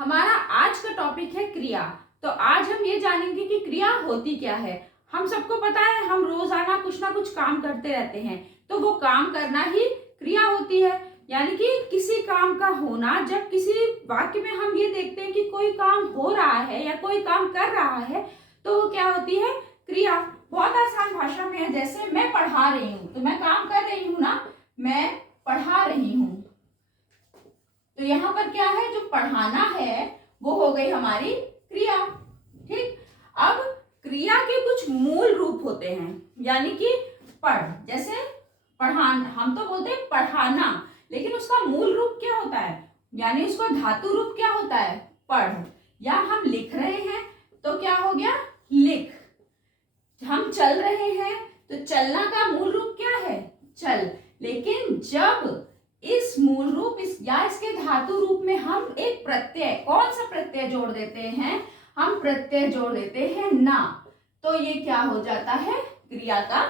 हमारा आज का टॉपिक है क्रिया। तो आज हम ये जानेंगे कि क्रिया होती क्या है। हम सबको पता है हम रोजाना कुछ ना कुछ काम करते रहते हैं, तो वो काम करना ही क्रिया होती है। यानी कि किसी काम का होना, जब किसी वाक्य में हम ये देखते हैं कि कोई काम हो रहा है या कोई काम कर रहा है, तो वो क्या होती है? क्रिया। बहुत आसान भाषा में है, जैसे मैं पढ़ा रही हूँ, तो मैं काम कर रही हूँ ना, मैं पढ़ा रही हूँ। तो यहाँ पर क्या है, जो पढ़ाना है वो हो गई हमारी क्रिया। ठीक। अब क्रिया के कुछ मूल रूप होते हैं, यानी कि पढ़, जैसे पढ़ाना, हम तो बोलते हैं पढ़ाना, लेकिन उसका मूल रूप क्या होता है, यानी उसका धातु रूप क्या होता है? पढ़। या हम लिख रहे हैं तो क्या हो गया? लिख। हम चल रहे हैं तो चलना का मूल रूप क्या है? चल। लेकिन जब इस मूल रूप या इसके धातु रूप में हम एक प्रत्यय, कौन सा प्रत्यय जोड़ देते हैं? हम प्रत्यय जोड़ देते हैं ना, तो ये क्या हो जाता है? क्रिया का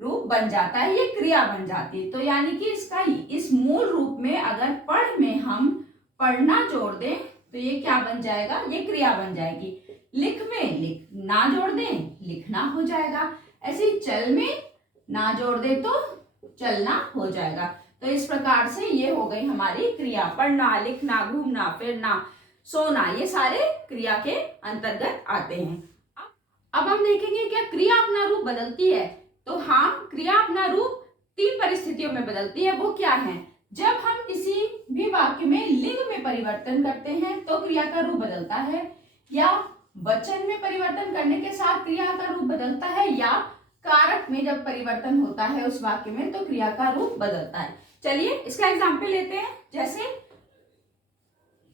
रूप बन जाता है, ये क्रिया बन जाती है। तो यानी कि इसका इस मूल रूप में अगर पढ़ में हम पढ़ना जोड़ दें तो ये क्या बन जाएगा? ये क्रिया बन जाएगी। लिख में लिखना जोड़ दें, लिखना हो जाएगा। ऐसे चल में ना जोड़ दे तो चलना हो जाएगा। तो इस प्रकार से ये हो गई हमारी क्रिया। पढ़ना, लिखना, घूमना, फिरना, सोना, ये सारे क्रिया के अंतर्गत आते हैं। अब हम देखेंगे क्या क्रिया अपना रूप बदलती है। तो हाँ, क्रिया अपना रूप 3 परिस्थितियों में बदलती है। वो क्या है? जब हम किसी भी वाक्य में लिंग में परिवर्तन करते हैं तो क्रिया का रूप बदलता है, या वचन में परिवर्तन करने के साथ क्रिया का रूप बदलता है, या कारक में जब परिवर्तन होता है उस वाक्य में तो क्रिया का रूप बदलता है। चलिए इसका एग्जाम्पल लेते हैं। जैसे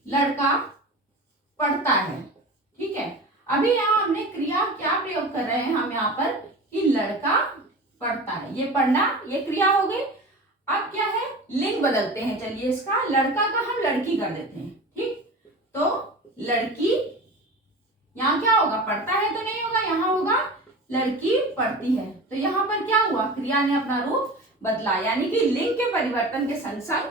लड़का पढ़ता है, ठीक है। अभी यहाँ हमने क्रिया क्या प्रयोग कर रहे हैं हम यहाँ पर, कि लड़का पढ़ता है, ये पढ़ना, ये क्रिया हो गई। अब क्या है? लिंग बदलते हैं। चलिए इसका, लड़का का हम लड़की कर देते हैं। ठीक, तो लड़की, यहाँ क्या होगा? पढ़ता है तो नहीं होगा, यहाँ होगा लड़की पढ़ती है। तो यहाँ पर क्या हुआ? क्रिया ने अपना रूप बदला, यानी कि लिंग के परिवर्तन के संग संग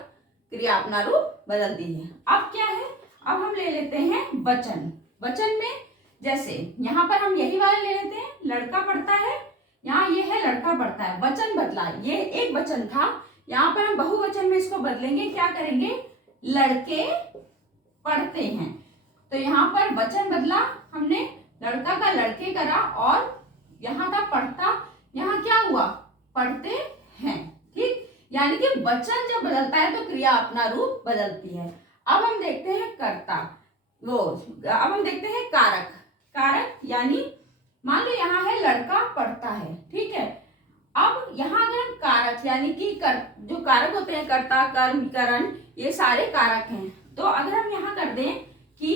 क्रिया अपना रूप बदलती है। अब क्या है? अब हम ले लेते हैं वचन। वचन में जैसे यहाँ पर हम यही वाला ले लेते हैं, लड़का पढ़ता है, यहाँ ये है लड़का पढ़ता है। वचन बदला, ये एक वचन था, यहाँ पर हम बहुवचन में इसको बदलेंगे। क्या करेंगे? लड़के पढ़ते हैं। तो यहाँ पर वचन बदला, हमने लड़का का लड़के करा, और यहाँ था पढ़ता, यहाँ क्या हुआ? पढ़ते हैं। ठीक, यानी कि वचन जब बदलता है तो क्रिया अपना रूप बदलती है। अब हम देखते हैं कर्ता, अब हम देखते हैं कारक। कारक यानी मान लो यहाँ है लड़का पढ़ता है, ठीक है। अब यहाँ अगर हम कारक यानी कि जो कारक होते हैं, कर्ता, कर्म, करण, ये सारे कारक हैं। तो अगर हम यहाँ कर दें कि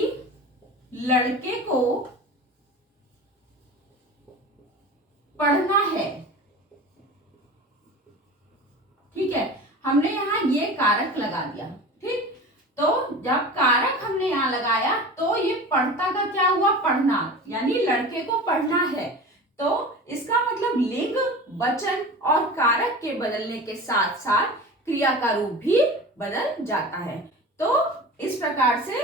लड़के को पढ़ना है, ठीक है, हमने यहाँ ये कारक लगा दिया। ठीक, तो जब कारक हमने यहाँ लगाया तो ये पढ़ता का क्या हुआ? पढ़ना, यानी लड़के को पढ़ना है। तो इसका मतलब लिंग, वचन और कारक के बदलने के साथ साथ क्रिया का रूप भी बदल जाता है। तो इस प्रकार से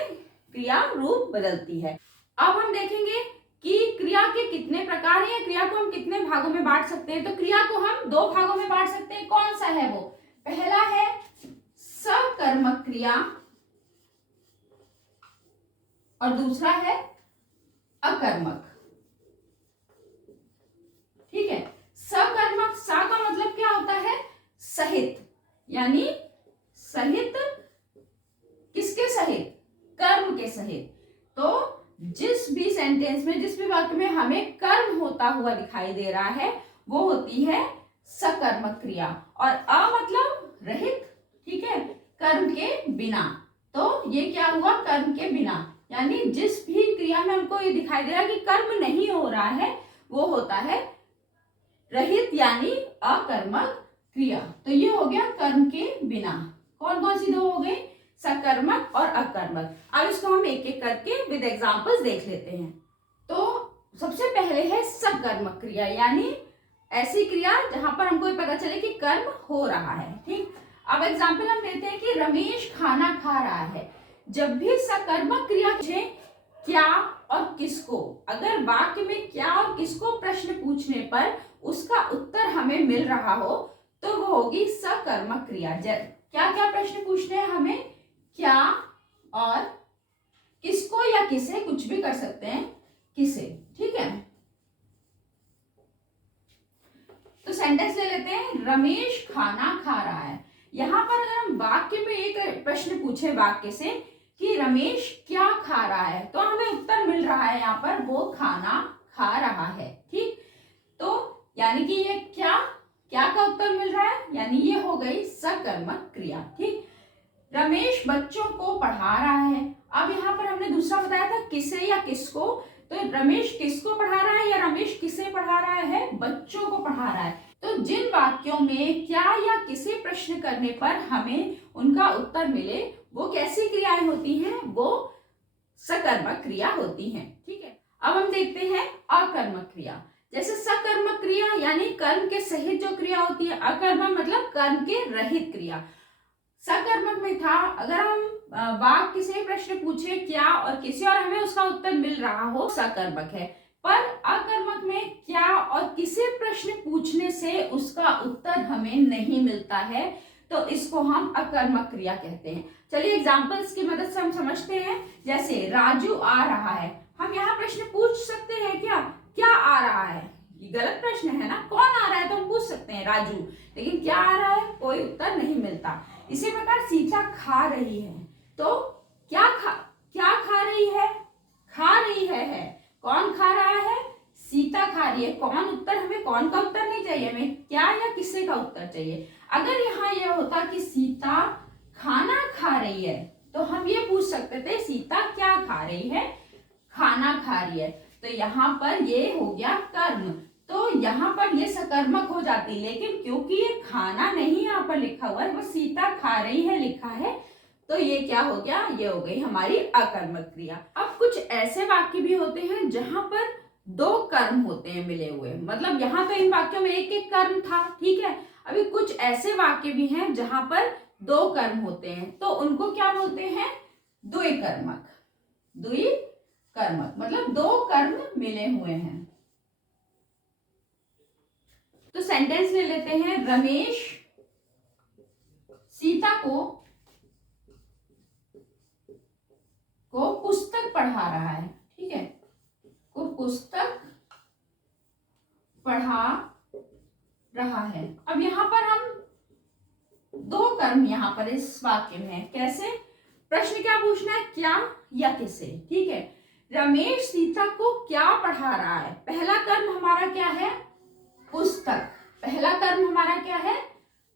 क्रिया रूप बदलती है। अब हम देखेंगे कि क्रिया के कितने प्रकार हैं, क्रिया को हम कितने भागों में बांट सकते हैं। तो क्रिया को हम 2 भागों में बांट सकते हैं। कौन सा है वो? पहला है सकर्मक क्रिया और दूसरा है अकर्मक। ठीक है, सकर्मक, सा का मतलब क्या होता है? सहित, यानी सहित, किसके सहित? कर्म के सहित। तो जिस भी सेंटेंस में, जिस भी वाक्य में हमें कर्म होता हुआ दिखाई दे रहा है वो होती है सकर्मक क्रिया। और अ मतलब रहित, ठीक है, कर्म के बिना। तो ये क्या हुआ? कर्म के बिना, यानी जिस भी क्रिया में हमको ये दिखाई दे रहा है कि कर्म नहीं हो रहा है वो होता है रहित, यानी अकर्मक क्रिया। तो ये हो गया कर्म के बिना। कौन कौन सी 2 हो गई? सकर्मक और अकर्मक। अब इसको हम एक एक करके विद एग्जांपल्स देख लेते हैं। तो सबसे पहले है सकर्मक क्रिया, यानी ऐसी क्रिया जहां पर हमको ये पता चले कि कर्म हो रहा है। ठीक, अब एग्जांपल हम लेते हैं कि रमेश खाना खा रहा है। जब भी सकर्मक क्रिया पूछे क्या और किसको, अगर वाक्य में क्या और किसको प्रश्न पूछने पर उसका उत्तर हमें मिल रहा हो तो वो होगी सकर्मक क्रिया। क्या क्या प्रश्न पूछने हैं हमें, क्या और किसको या किसे, कुछ भी कर सकते हैं, किसे, ठीक है। तो सेंटेंस ले लेते हैं, रमेश खाना खा रहा है। यहां पर अगर हम वाक्य में एक प्रश्न पूछे वाक्य से कि रमेश क्या खा रहा है, तो हमें उत्तर मिल रहा है यहाँ पर वो खाना खा रहा है, ठीक। तो यानी कि ये क्या का उत्तर मिल रहा है, यानी ये हो गई सकर्मक क्रिया, ठीक। रमेश बच्चों को पढ़ा रहा है। अब यहाँ पर हमने दूसरा बताया था किसे या किसको, तो रमेश किसको पढ़ा रहा है या रमेश किसे पढ़ा रहा है, बच्चों को पढ़ा रहा है। तो जिन वाक्यों में क्या या किसे प्रश्न करने पर हमें उनका उत्तर मिले वो कैसी क्रियाएं होती हैं, वो सकर्मक क्रिया होती हैं, ठीक है। अब हम देखते हैं अकर्मक क्रिया। जैसे सकर्मक क्रिया यानी कर्म के सहित जो क्रिया होती है, अकर्मक मतलब कर्म के रहित क्रिया। सकर्मक में था अगर हम वाक्य से प्रश्न पूछे क्या और किसे और हमें उसका उत्तर मिल रहा हो, सकर्मक है। पर अकर्मक में क्या और किसे प्रश्न पूछने से उसका उत्तर हमें नहीं मिलता है तो इसको हम अकर्मक क्रिया कहते हैं। चलिए एग्जांपल्स की मदद से हम समझते हैं। जैसे राजू आ रहा है, हम यहाँ प्रश्न पूछ सकते हैं क्या आ रहा है, ये गलत प्रश्न है ना, कौन आ रहा है तो हम पूछ सकते हैं राजू, लेकिन क्या आ रहा है कोई उत्तर नहीं मिलता। इसी प्रकार सीता खा रही है, तो क्या खा रही है, खा रही है, कौन खा रहा है, सीता खा रही है। कौन उत्तर, हमें कौन का उत्तर नहीं चाहिए, हमें क्या या किसे का उत्तर चाहिए। अगर यहाँ यह होता कि सीता खाना खा रही है तो हम ये पूछ सकते थे सीता क्या खा रही है, खाना खा रही है। तो यहाँ पर ये हो गया कर्म, तो यहाँ पर ये सकर्मक हो जाती, लेकिन क्योंकि ये खाना नहीं यहाँ पर लिखा हुआ है, वो सीता खा रही है लिखा है, तो ये क्या हो गया, ये हो गई हमारी अकर्मक क्रिया। अब कुछ ऐसे वाक्य भी होते हैं जहां पर दो कर्म होते हैं मिले हुए, मतलब यहाँ तो इन वाक्यों में एक एक कर्म था, ठीक है। अभी कुछ ऐसे वाक्य भी हैं जहां पर दो कर्म होते हैं, तो उनको क्या बोलते हैं, द्विकर्मक। द्विकर्मक मतलब दो कर्म मिले हुए हैं। तो सेंटेंस ले लेते हैं, रमेश सीता को पुस्तक पढ़ा रहा है, ठीक है, को पुस्तक पढ़ा रहा है। अब यहाँ पर हम दो कर्म यहाँ पर इस वाक्य में है, कैसे, प्रश्न क्या पूछना है, क्या या किसे, ठीक है। रमेश सीता को क्या पढ़ा रहा है, पहला कर्म हमारा क्या है, पुस्तक, पहला कर्म हमारा क्या है,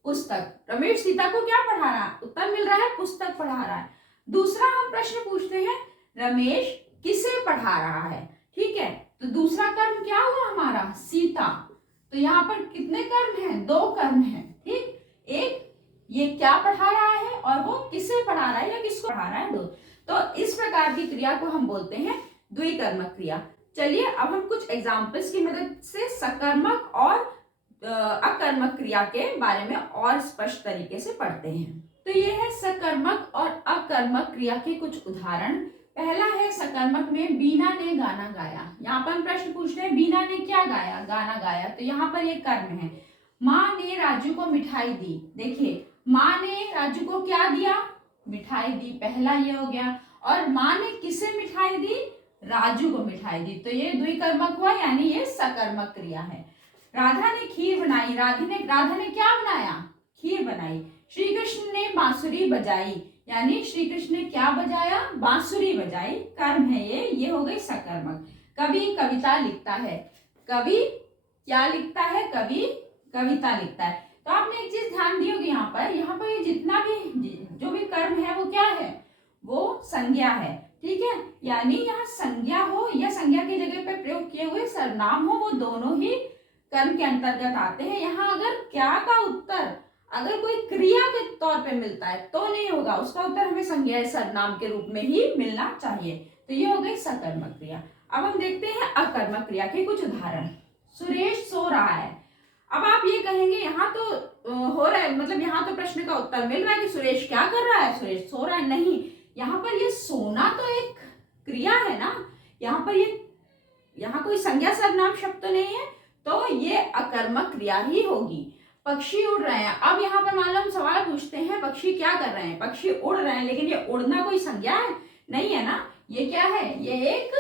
पुस्तक। रमेश सीता को क्या पढ़ा रहा है, उत्तर मिल रहा है पुस्तक पढ़ा रहा है। दूसरा हम प्रश्न पूछते हैं, रमेश किसे पढ़ा रहा है, ठीक है, तो दूसरा कर्म क्या हुआ हमारा, सीता। तो यहाँ पर कितने कर्म हैं, दो कर्म हैं, ठीक, एक ये क्या पढ़ा रहा है और वो किसे पढ़ा रहा है या किसको पढ़ा रहा है, दो। तो इस प्रकार की क्रिया को हम बोलते हैं द्विकर्मक क्रिया। चलिए अब हम कुछ एग्जाम्पल्स की मदद से सकर्मक और अकर्मक क्रिया के बारे में और स्पष्ट तरीके से पढ़ते हैं। तो ये है सकर्मक और अकर्मक क्रिया के कुछ उदाहरण। पहला है सकर्मक में बीना ने गाना गाया। यहाँ पर हम प्रश्न पूछते हैं बीना ने क्या गाया, गाना गाया, तो यहाँ पर ये कर्म है। माँ ने राजू को मिठाई दी, देखिए माँ ने राजू को क्या दिया, मिठाई दी, पहला ये हो गया। और माँ ने किसे मिठाई दी, राजू को मिठाई दी, तो ये द्विकर्मक हुआ, यानी ये सकर्मक क्रिया है। राधा ने खीर बनाई, राधा ने क्या बनाया, खीर बनाई। श्री कृष्ण ने बांसुरी बजाई, यानी श्री कृष्ण ने क्या बजाया, बांसुरी बजाई, कर्म है ये हो गई सकर्मक। कवि कविता लिखता है, कवि क्या लिखता है, कवि कविता लिखता है। तो आपने एक चीज ध्यान दी होगी, यहाँ पर ये जितना भी जो भी कर्म है वो क्या है, वो संज्ञा है, ठीक है। यानी यहाँ संज्ञा हो या संज्ञा की जगह पे प्रयोग किए हुए सर्वनाम हो, वो दोनों ही कर्म के अंतर्गत आते हैं। यहाँ अगर क्या का उत्तर अगर कोई क्रिया के तौर पे मिलता है तो नहीं होगा, उसका उत्तर हमें संज्ञा सर्वनाम के रूप में ही मिलना चाहिए। तो ये हो गई सकर्मक क्रिया। अब हम देखते हैं अकर्मक क्रिया के कुछ उदाहरण। सुरेश सो रहा है। अब आप ये कहेंगे यहाँ तो हो रहा है, मतलब यहाँ तो प्रश्न का उत्तर मिल रहा है कि सुरेश क्या कर रहा है, सुरेश सो रहा है, नहीं, यहाँ पर ये सोना तो एक क्रिया है ना, यहाँ कोई संज्ञा सर्वनाम शब्द तो नहीं है, तो ये अकर्मक क्रिया ही होगी। पक्षी उड़ रहे हैं, अब यहाँ पर मान लो हम सवाल पूछते हैं पक्षी क्या कर रहे हैं, पक्षी उड़ रहे हैं, लेकिन ये उड़ना कोई संज्ञा है नहीं है ना, ये क्या है, ये एक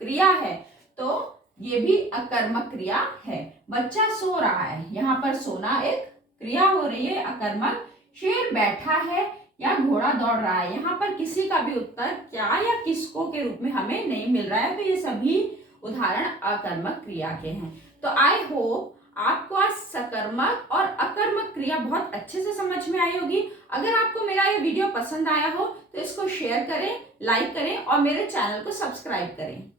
क्रिया है, तो ये भी अकर्मक क्रिया है। बच्चा सो रहा है, यहाँ पर सोना एक क्रिया हो रही है अकर्मक। शेर बैठा है या घोड़ा दौड़ रहा है, यहाँ पर किसी का भी उत्तर क्या या किसको के रूप में हमें नहीं मिल रहा है, तो ये सभी उदाहरण अकर्मक क्रिया के हैं। तो आई होप आपको आज सकर्मक और अकर्मक क्रिया बहुत अच्छे से समझ में आई होगी। अगर आपको मेरा ये वीडियो पसंद आया हो तो इसको शेयर करें, लाइक करें और मेरे चैनल को सब्सक्राइब करें।